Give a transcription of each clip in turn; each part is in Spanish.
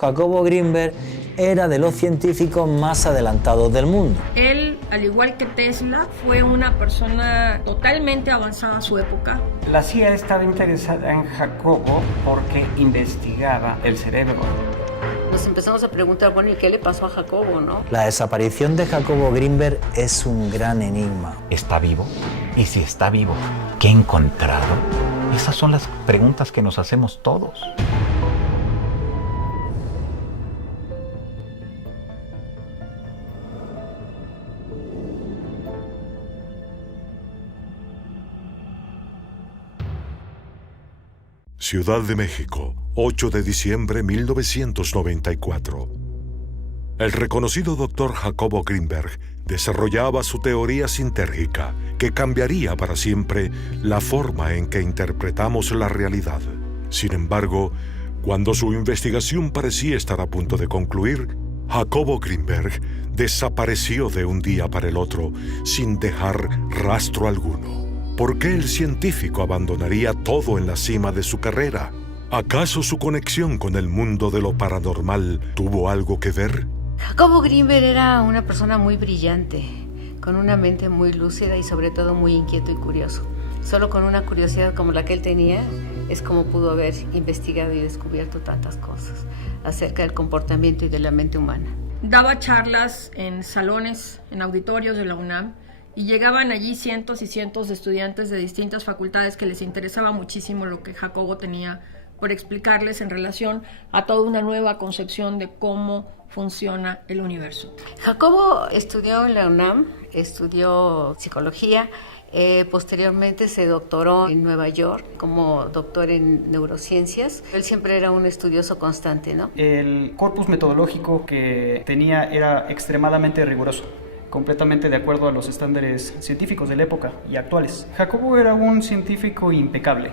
Jacobo Grinberg era de los científicos más adelantados del mundo. Él, al igual que Tesla, fue una persona totalmente avanzada a su época. La CIA estaba interesada en Jacobo porque investigaba el cerebro. Nos empezamos a preguntar, bueno, ¿y qué le pasó a Jacobo, no? La desaparición de Jacobo Grinberg es un gran enigma. ¿Está vivo? Y si está vivo, ¿qué ha encontrado? Esas son las preguntas que nos hacemos todos. Ciudad de México, 8 de diciembre de 1994. El reconocido doctor Jacobo Grinberg desarrollaba su teoría sintérgica que cambiaría para siempre la forma en que interpretamos la realidad. Sin embargo, cuando su investigación parecía estar a punto de concluir, Jacobo Grinberg desapareció de un día para el otro sin dejar rastro alguno. ¿Por qué el científico abandonaría todo en la cima de su carrera? ¿Acaso su conexión con el mundo de lo paranormal tuvo algo que ver? Jacobo Grinberg era una persona muy brillante, con una mente muy lúcida y sobre todo muy inquieto y curioso. Solo con una curiosidad como la que él tenía es como pudo haber investigado y descubierto tantas cosas acerca del comportamiento y de la mente humana. Daba charlas en salones, en auditorios de la UNAM, y llegaban allí cientos y cientos de estudiantes de distintas facultades que les interesaba muchísimo lo que Jacobo tenía por explicarles en relación a toda una nueva concepción de cómo funciona el universo. Jacobo estudió en la UNAM, estudió psicología, posteriormente se doctoró en Nueva York como doctor en neurociencias. Él siempre era un estudioso constante, ¿no? El corpus metodológico que tenía era extremadamente riguroso, completamente de acuerdo a los estándares científicos de la época y actuales. Jacobo era un científico impecable.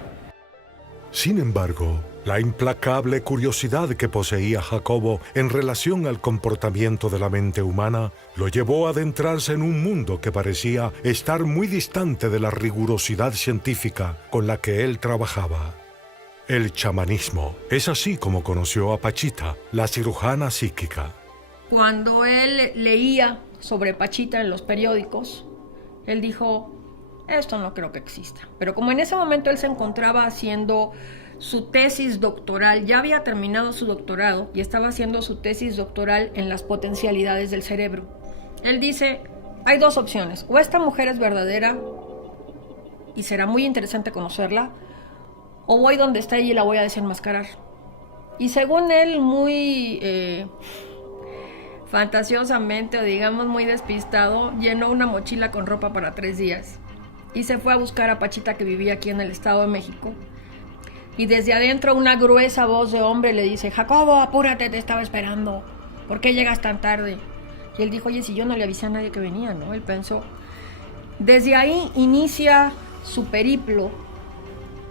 Sin embargo, la implacable curiosidad que poseía Jacobo en relación al comportamiento de la mente humana lo llevó a adentrarse en un mundo que parecía estar muy distante de la rigurosidad científica con la que él trabajaba. El chamanismo. Es así como conoció a Pachita, la cirujana psíquica. Cuando él leía sobre Pachita en los periódicos, él dijo, esto no creo que exista. Pero como en ese momento él se encontraba haciendo su tesis doctoral, ya había terminado su doctorado y estaba haciendo su tesis doctoral en las potencialidades del cerebro. Él dice, hay dos opciones, o esta mujer es verdadera y será muy interesante conocerla, o voy donde está ella y la voy a desenmascarar. Y según él, muy fantasiosamente, o digamos muy despistado, llenó una mochila con ropa para 3 días y se fue a buscar a Pachita, que vivía aquí en el Estado de México. Y desde adentro una gruesa voz de hombre le dice, Jacobo, apúrate, te estaba esperando, ¿por qué llegas tan tarde? Y él dijo, oye, si yo no le avisé a nadie que venía, ¿no? Él pensó. Desde ahí inicia su periplo,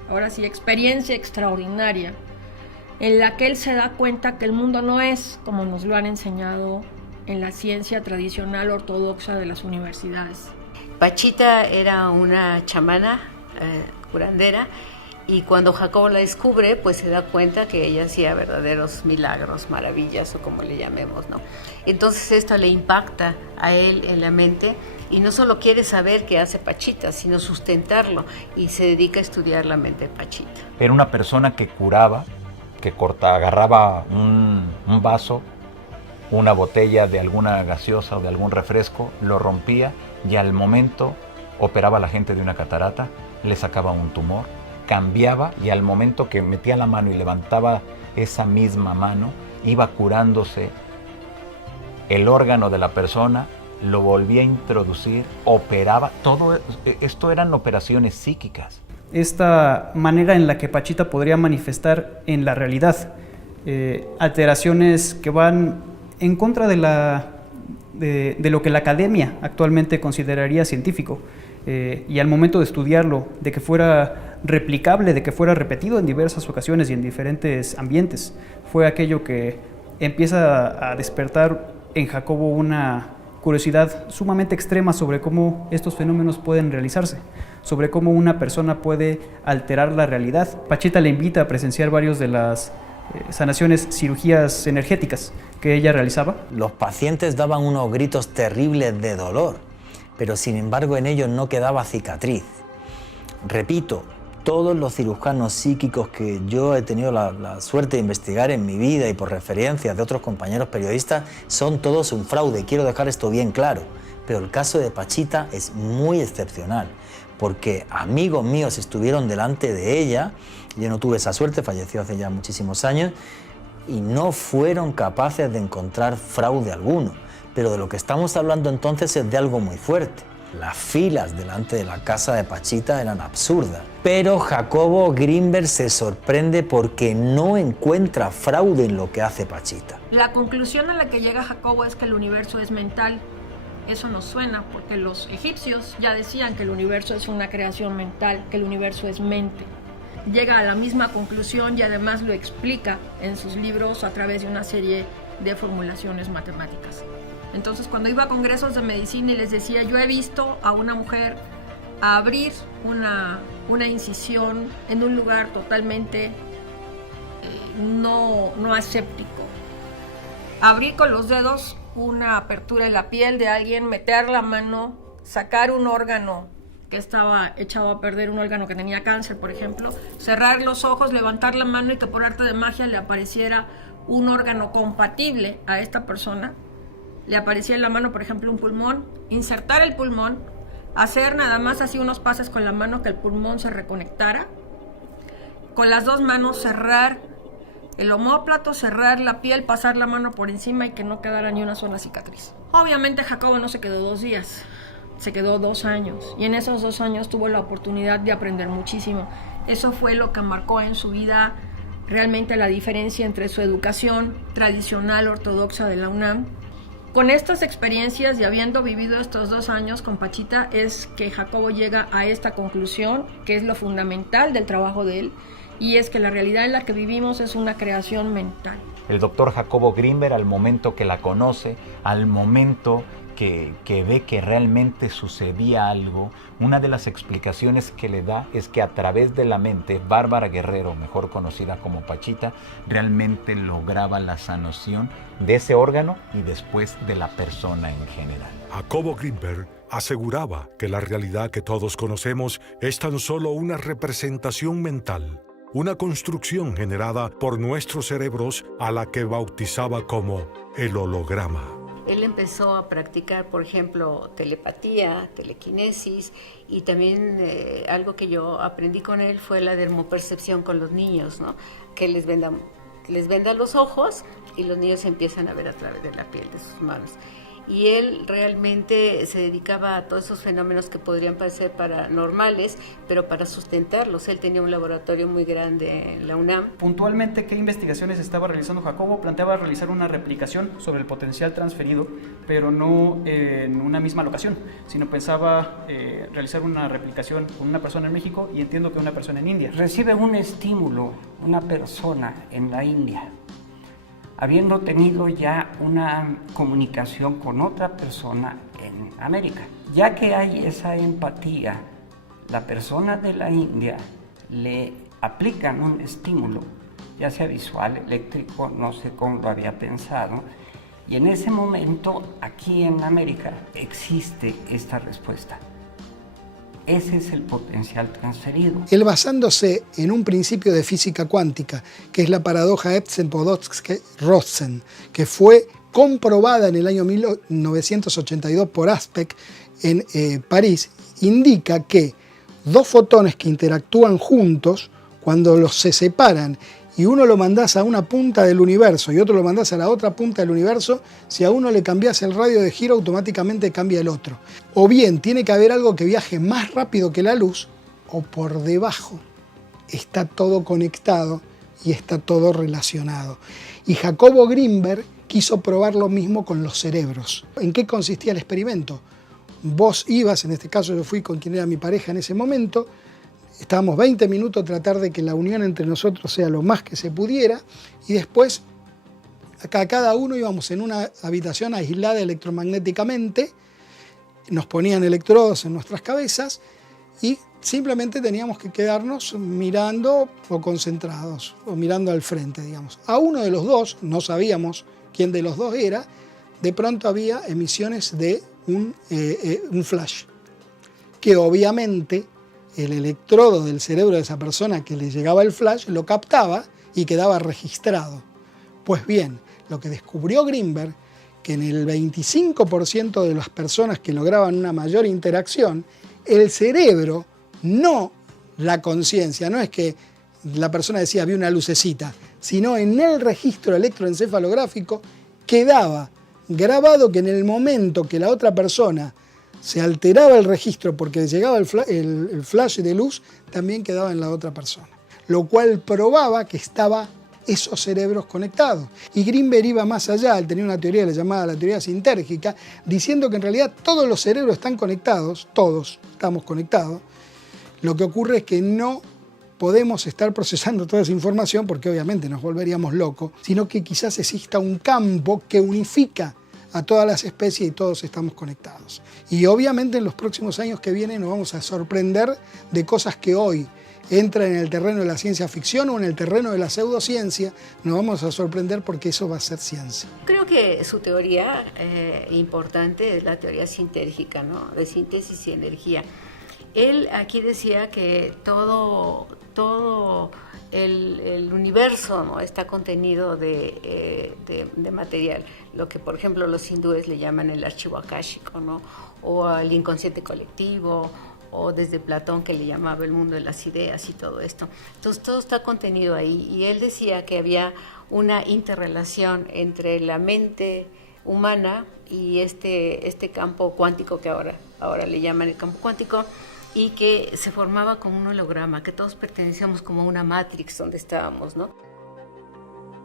ahora sí, experiencia extraordinaria, en la que él se da cuenta que el mundo no es como nos lo han enseñado en la ciencia tradicional ortodoxa de las universidades. Pachita era una chamana, curandera, y cuando Jacobo la descubre, pues se da cuenta que ella hacía verdaderos milagros, maravillas o como le llamemos, ¿no? Entonces esto le impacta a él en la mente y no solo quiere saber qué hace Pachita, sino sustentarlo, y se dedica a estudiar la mente de Pachita. Era una persona que curaba, que agarraba un vaso, una botella de alguna gaseosa o de algún refresco, lo rompía y al momento operaba a la gente de una catarata, le sacaba un tumor, cambiaba y al momento que metía la mano y levantaba esa misma mano, iba curándose el órgano de la persona, lo volvía a introducir, operaba. Todo esto eran operaciones psíquicas. Esta manera en la que Pachita podría manifestar en la realidad alteraciones que van en contra de lo que la academia actualmente consideraría científico, y al momento de estudiarlo, de que fuera replicable, de que fuera repetido en diversas ocasiones y en diferentes ambientes, fue aquello que empieza a despertar en Jacobo una curiosidad sumamente extrema sobre cómo estos fenómenos pueden realizarse, sobre cómo una persona puede alterar la realidad. Pachita le invita a presenciar varios de sanaciones, cirugías energéticas que ella realizaba. Los pacientes daban unos gritos terribles de dolor, pero sin embargo en ellos no quedaba cicatriz. Repito, todos los cirujanos psíquicos que yo he tenido la suerte de investigar en mi vida y por referencias de otros compañeros periodistas, son todos un fraude. Quiero dejar esto bien claro, pero el caso de Pachita es muy excepcional, porque amigos míos estuvieron delante de ella, yo no tuve esa suerte, falleció hace ya muchísimos años, y no fueron capaces de encontrar fraude alguno. Pero de lo que estamos hablando entonces es de algo muy fuerte. Las filas delante de la casa de Pachita eran absurdas. Pero Jacobo Greenberg se sorprende porque no encuentra fraude en lo que hace Pachita. La conclusión a la que llega Jacobo es que el universo es mental. Eso nos suena porque los egipcios ya decían que el universo es una creación mental, que el universo es mente. Llega a la misma conclusión y además lo explica en sus libros a través de una serie de formulaciones matemáticas. Entonces, cuando iba a congresos de medicina y les decía, yo he visto a una mujer abrir una incisión en un lugar totalmente no aséptico. Abrir con los dedos una apertura en la piel de alguien, meter la mano, sacar un órgano que estaba echado a perder, un órgano que tenía cáncer, por ejemplo, cerrar los ojos, levantar la mano y que por arte de magia le apareciera un órgano compatible a esta persona. Le aparecía en la mano, por ejemplo, un pulmón, insertar el pulmón, hacer nada más así unos pases con la mano que el pulmón se reconectara, con las dos manos cerrar el omóplato, cerrar la piel, pasar la mano por encima y que no quedara ni una sola cicatriz. Obviamente Jacobo no se quedó 2 días, se quedó 2 años y en esos 2 años tuvo la oportunidad de aprender muchísimo. Eso fue lo que marcó en su vida realmente la diferencia entre su educación tradicional ortodoxa de la UNAM. Con estas experiencias y habiendo vivido estos 2 años con Pachita es que Jacobo llega a esta conclusión, que es lo fundamental del trabajo de él, y es que la realidad en la que vivimos es una creación mental. El doctor Jacobo Greenberg, al momento que la conoce, al momento que ve que realmente sucedía algo, una de las explicaciones que le da es que a través de la mente, Bárbara Guerrero, mejor conocida como Pachita, realmente lograba la sanación de ese órgano y después de la persona en general. Jacobo Greenberg aseguraba que la realidad que todos conocemos es tan solo una representación mental, una construcción generada por nuestros cerebros a la que bautizaba como el holograma. Él empezó a practicar, por ejemplo, telepatía, telequinesis y también algo que yo aprendí con él fue la dermopercepción con los niños, ¿no? Que les venda los ojos y los niños empiezan a ver a través de la piel de sus manos. Y él realmente se dedicaba a todos esos fenómenos que podrían parecer paranormales, pero para sustentarlos. Él tenía un laboratorio muy grande en la UNAM. Puntualmente, ¿qué investigaciones estaba realizando Jacobo? Planteaba realizar una replicación sobre el potencial transferido, pero no en una misma locación, sino pensaba realizar una replicación con una persona en México y entiendo que una persona en India. Recibe un estímulo una persona en la India, habiendo tenido ya una comunicación con otra persona en América. Ya que hay esa empatía, la persona de la India le aplican un estímulo, ya sea visual, eléctrico, no sé cómo lo había pensado, y en ese momento aquí en América existe esta respuesta. Ese es el potencial transferido. Él, basándose en un principio de física cuántica, que es la paradoja Epstein-Podolsky-Rosen, que fue comprobada en el año 1982 por Aspect en París, indica que 2 fotones que interactúan juntos, cuando los se separan y uno lo mandás a una punta del universo y otro lo mandás a la otra punta del universo, si a uno le cambias el radio de giro, automáticamente cambia el otro. O bien tiene que haber algo que viaje más rápido que la luz, o por debajo. Está todo conectado y está todo relacionado. Y Jacobo Greenberg quiso probar lo mismo con los cerebros. ¿En qué consistía el experimento? Vos ibas, en este caso yo fui con quien era mi pareja en ese momento, estábamos 20 minutos a tratar de que la unión entre nosotros sea lo más que se pudiera y después cada uno íbamos en una habitación aislada electromagnéticamente, nos ponían electrodos en nuestras cabezas y simplemente teníamos que quedarnos mirando o concentrados, o mirando al frente, digamos. A uno de los dos, no sabíamos quién de los dos era, de pronto había emisiones de un flash, que obviamente el electrodo del cerebro de esa persona que le llegaba el flash lo captaba y quedaba registrado. Pues bien, lo que descubrió Greenberg, que en el 25% de las personas que lograban una mayor interacción, el cerebro, no la conciencia, no es que la persona decía había una lucecita, sino en el registro electroencefalográfico quedaba grabado que en el momento que la otra persona se alteraba el registro porque llegaba el flash de luz, también quedaba en la otra persona. Lo cual probaba que estaban esos cerebros conectados. Y Greenberg iba más allá, él tenía una teoría llamada la teoría sintérgica, diciendo que en realidad todos los cerebros están conectados, todos estamos conectados. Lo que ocurre es que no podemos estar procesando toda esa información porque obviamente nos volveríamos locos, sino que quizás exista un campo que unifica a todas las especies y todos estamos conectados. Y obviamente en los próximos años que vienen nos vamos a sorprender de cosas que hoy entran en el terreno de la ciencia ficción o en el terreno de la pseudociencia, nos vamos a sorprender porque eso va a ser ciencia. Creo que su teoría importante es la teoría sintérgica, ¿no? De síntesis y energía. Él aquí decía que todo el universo, ¿no?, está contenido de material, lo que por ejemplo los hindúes le llaman el archivo akáshico, ¿no?, o el inconsciente colectivo, o desde Platón que le llamaba el mundo de las ideas y todo esto. Entonces todo está contenido ahí, y él decía que había una interrelación entre la mente humana y este campo cuántico que ahora le llaman el campo cuántico, y que se formaba como un holograma, que todos pertenecíamos como a una matrix donde estábamos, ¿no?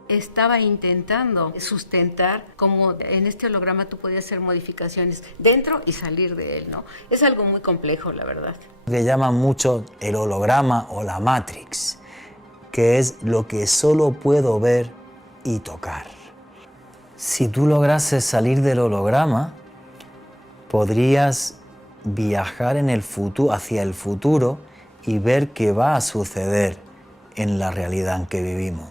Estaba intentando sustentar cómo en este holograma tú podías hacer modificaciones dentro y salir de él, ¿no? Es algo muy complejo, la verdad. Le llaman mucho el holograma o la matrix, que es lo que solo puedo ver y tocar. Si tú lograses salir del holograma, podrías viajar en el futuro, hacia el futuro y ver qué va a suceder en la realidad en que vivimos.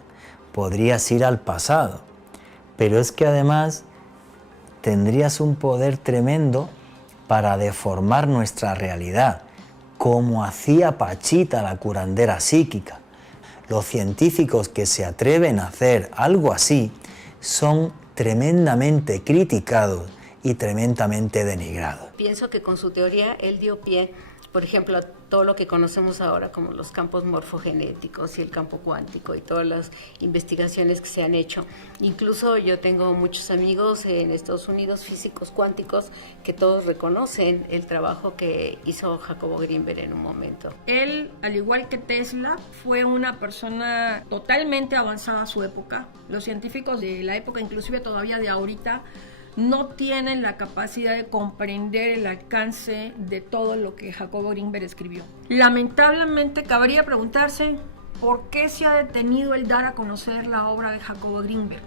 Podrías ir al pasado, pero es que además tendrías un poder tremendo para deformar nuestra realidad, como hacía Pachita, la curandera psíquica. Los científicos que se atreven a hacer algo así son tremendamente criticados y tremendamente denigrado. Pienso que con su teoría él dio pie, por ejemplo, a todo lo que conocemos ahora como los campos morfogenéticos y el campo cuántico y todas las investigaciones que se han hecho. Incluso yo tengo muchos amigos en Estados Unidos, físicos cuánticos, que todos reconocen el trabajo que hizo Jacobo Greenberg en un momento. Él, al igual que Tesla, fue una persona totalmente avanzada a su época. Los científicos de la época, inclusive todavía de ahorita, no tienen la capacidad de comprender el alcance de todo lo que Jacobo Greenberg escribió. Lamentablemente, cabría preguntarse por qué se ha detenido el dar a conocer la obra de Jacobo Greenberg.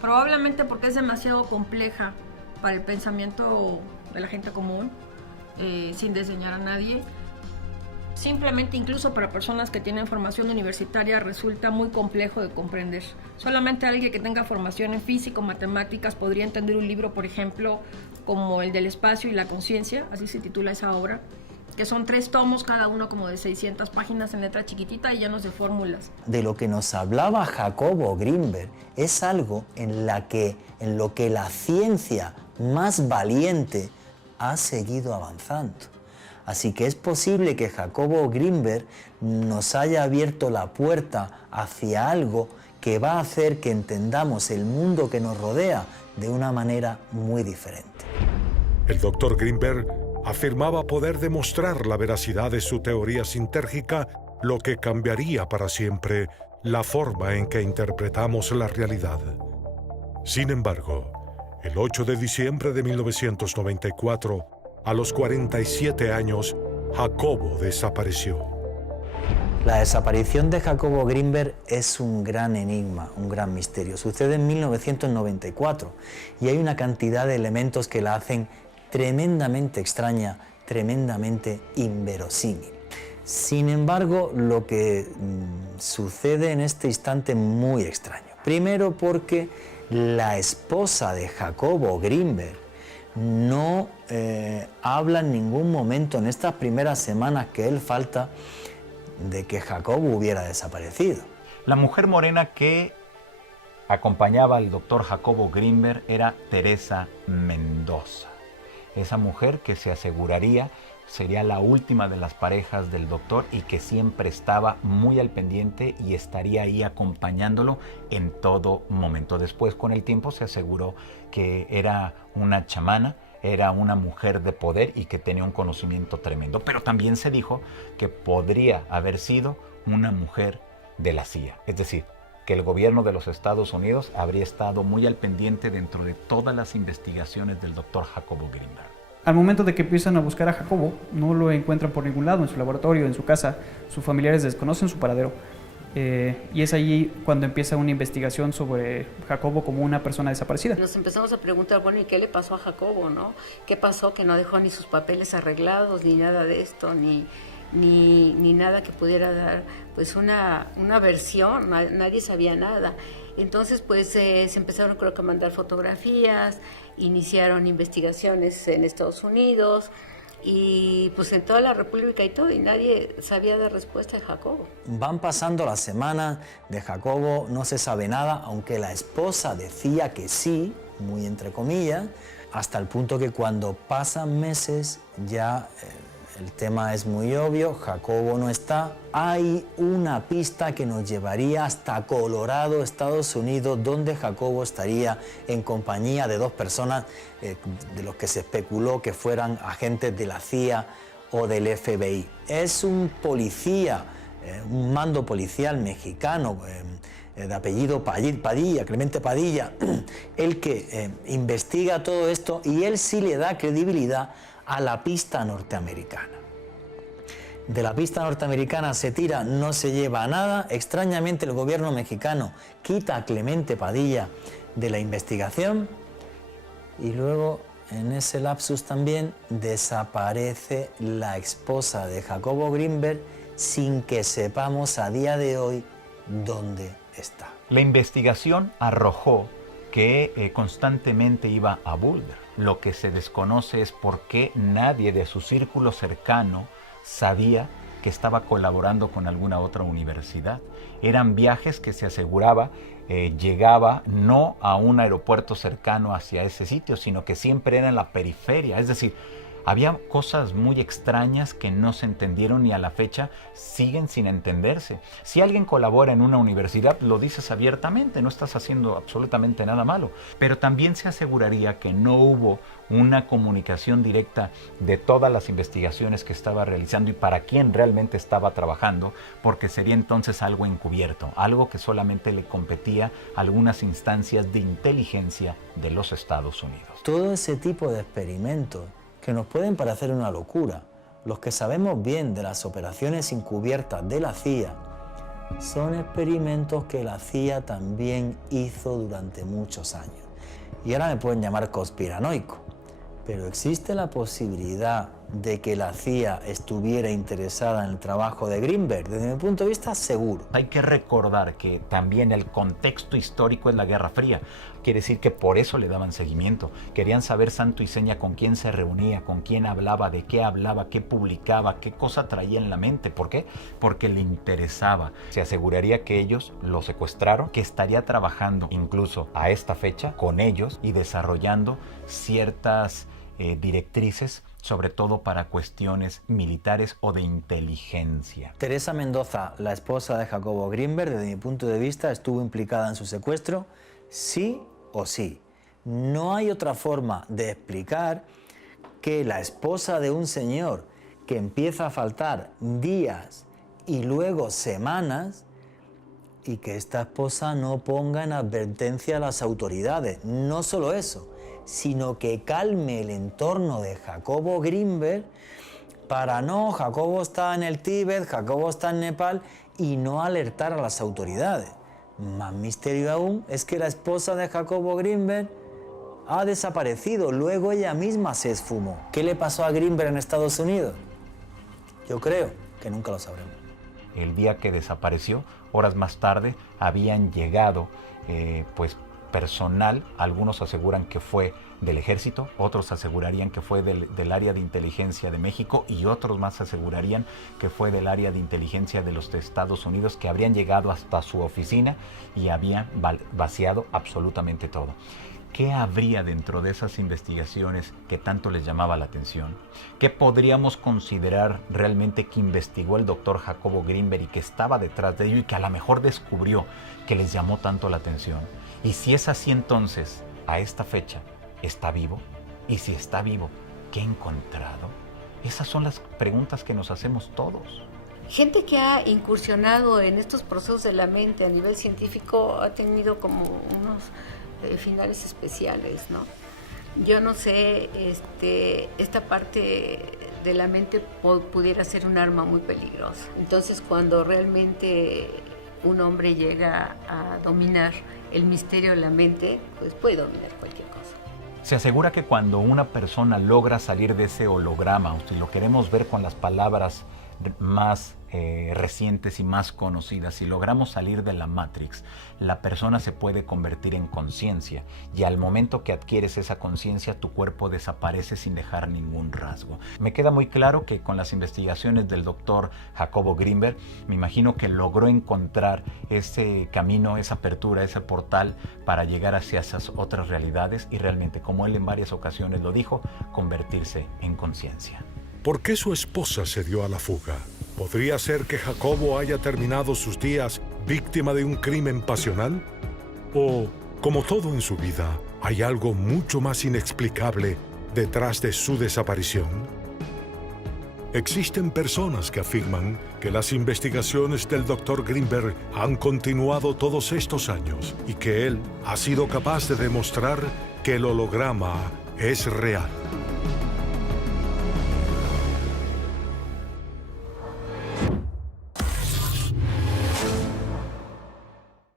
Probablemente porque es demasiado compleja para el pensamiento de la gente común, sin desdeñar a nadie. Simplemente, incluso para personas que tienen formación universitaria, resulta muy complejo de comprender. Solamente alguien que tenga formación en física o matemáticas podría entender un libro, por ejemplo, como el del espacio y la conciencia, así se titula esa obra, que son 3 tomos, cada uno como de 600 páginas en letra chiquitita y llenos de fórmulas. De lo que nos hablaba Jacobo Greenberg es algo en lo que la ciencia más valiente ha seguido avanzando. Así que es posible que Jacobo Greenberg nos haya abierto la puerta hacia algo que va a hacer que entendamos el mundo que nos rodea de una manera muy diferente. El doctor Greenberg afirmaba poder demostrar la veracidad de su teoría sintérgica, lo que cambiaría para siempre la forma en que interpretamos la realidad. Sin embargo, el 8 de diciembre de 1994, a los 47 años, Jacobo desapareció. La desaparición de Jacobo Greenberg es un gran enigma, un gran misterio. Sucede en 1994 y hay una cantidad de elementos que la hacen tremendamente extraña tremendamente inverosímil. Sin embargo, lo que sucede en este instante es muy extraño. Primero porque la esposa de Jacobo Grinberg no habla en ningún momento en estas primeras semanas que él falta de que Jacobo hubiera desaparecido. La mujer morena que acompañaba al doctor Jacobo Grinberg era Teresa Mendoza. Esa mujer que se aseguraría sería la última de las parejas del doctor y que siempre estaba muy al pendiente y estaría ahí acompañándolo en todo momento. Después, con el tiempo, se aseguró que era una chamana, era una mujer de poder y que tenía un conocimiento tremendo. Pero también se dijo que podría haber sido una mujer de la CIA. Es decir, que el gobierno de los Estados Unidos habría estado muy al pendiente dentro de todas las investigaciones del doctor Jacobo Grinberg. Al momento de que empiezan a buscar a Jacobo, no lo encuentran por ningún lado, en su laboratorio, en su casa, sus familiares desconocen su paradero. Y es allí cuando empieza una investigación sobre Jacobo como una persona desaparecida. Nos empezamos a preguntar, bueno, ¿y qué le pasó a Jacobo, no? ¿Qué pasó? Que no dejó ni sus papeles arreglados, ni nada de esto, ni nada que pudiera dar pues una versión, nadie sabía nada. Entonces pues se empezaron, creo que, a mandar fotografías, iniciaron investigaciones en Estados Unidos y pues en toda la República y todo, y nadie sabía dar respuesta a Jacobo. Van pasando las semanas, de Jacobo no se sabe nada, aunque la esposa decía que sí, muy entre comillas, hasta el punto que cuando pasan meses ya el tema es muy obvio, Jacobo no está. Hay una pista que nos llevaría hasta Colorado, Estados Unidos, donde Jacobo estaría en compañía de dos personas de los que se especuló que fueran agentes de la CIA o del FBI. Es un policía, un mando policial mexicano de apellido Padilla, Clemente Padilla, el que investiga todo esto, y él sí le da credibilidad a la pista norteamericana. De la pista norteamericana se tira, no se lleva a nada. Extrañamente el gobierno mexicano quita a Clemente Padilla de la investigación y luego en ese lapsus también desaparece la esposa de Jacobo Grinberg sin que sepamos a día de hoy dónde está. La investigación arrojó que constantemente iba a Boulder. Lo que se desconoce es por qué nadie de su círculo cercano sabía que estaba colaborando con alguna otra universidad. Eran viajes que se aseguraba llegaba no a un aeropuerto cercano hacia ese sitio, sino que siempre era en la periferia. Es decir, había cosas muy extrañas que no se entendieron y a la fecha siguen sin entenderse. Si alguien colabora en una universidad, lo dices abiertamente, no estás haciendo absolutamente nada malo. Pero también se aseguraría que no hubo una comunicación directa de todas las investigaciones que estaba realizando y para quién realmente estaba trabajando, porque sería entonces algo encubierto, algo que solamente le competía a algunas instancias de inteligencia de los Estados Unidos. Todo ese tipo de experimentos que nos pueden parecer una locura, los que sabemos bien de las operaciones encubiertas de la CIA, son experimentos que la CIA también hizo durante muchos años. Y ahora me pueden llamar conspiranoico, pero existe la posibilidad de que la CIA estuviera interesada en el trabajo de Grinberg. Desde mi punto de vista, seguro. Hay que recordar que también el contexto histórico es la Guerra Fría. Quiere decir que por eso le daban seguimiento. Querían saber santo y seña con quién se reunía, con quién hablaba, de qué hablaba, qué publicaba, qué cosa traía en la mente. ¿Por qué? Porque le interesaba. Se aseguraría que ellos lo secuestraron, que estaría trabajando incluso a esta fecha con ellos y desarrollando ciertas directrices, sobre todo para cuestiones militares o de inteligencia. Teresa Mendoza, la esposa de Jacobo Grinberg, desde mi punto de vista, estuvo implicada en su secuestro, sí o sí. No hay otra forma de explicar que la esposa de un señor que empieza a faltar días y luego semanas, y que esta esposa no ponga en advertencia a las autoridades. No solo eso, sino que calme el entorno de Jacobo Grinberg para no, Jacobo está en el Tíbet, Jacobo está en Nepal, y no alertar a las autoridades. Más misterio aún es que la esposa de Jacobo Grinberg Ha desaparecido, luego ella misma se esfumó. ¿Qué le pasó a Greenberg en Estados Unidos? Yo creo que nunca lo sabremos. El día que desapareció, horas más tarde, habían llegado personal. Algunos aseguran que fue del ejército, otros asegurarían que fue del área de inteligencia de México y otros más asegurarían que fue del área de inteligencia de los Estados Unidos, que habrían llegado hasta su oficina y habían vaciado absolutamente todo. ¿Qué habría dentro de esas investigaciones que tanto les llamaba la atención? ¿Qué podríamos considerar realmente que investigó el doctor Jacobo Greenberg y que estaba detrás de ello y que a lo mejor descubrió que les llamó tanto la atención? Y si es así, entonces, a esta fecha, ¿está vivo? Y si está vivo, ¿qué ha encontrado? Esas son las preguntas que nos hacemos todos. Gente que ha incursionado en estos procesos de la mente a nivel científico ha tenido como unos finales especiales, ¿no? Yo no sé, esta parte de la mente pudiera ser un arma muy peligrosa. Entonces, cuando realmente un hombre llega a dominar el misterio de la mente, pues puede dominar cualquier cosa. Se asegura que cuando una persona logra salir de ese holograma, o si lo queremos ver con las palabras más recientes y más conocidas, si logramos salir de la Matrix, la persona se puede convertir en conciencia y al momento que adquieres esa conciencia, tu cuerpo desaparece sin dejar ningún rasgo. Me queda muy claro que con las investigaciones del doctor Jacobo Greenberg, me imagino que logró encontrar ese camino, esa apertura, ese portal para llegar hacia esas otras realidades y realmente, como él en varias ocasiones lo dijo, convertirse en conciencia. ¿Por qué su esposa se dio a la fuga? ¿Podría ser que Jacobo haya terminado sus días víctima de un crimen pasional? ¿O, como todo en su vida, hay algo mucho más inexplicable detrás de su desaparición? Existen personas que afirman que las investigaciones del Dr. Greenberg han continuado todos estos años y que él ha sido capaz de demostrar que el holograma es real.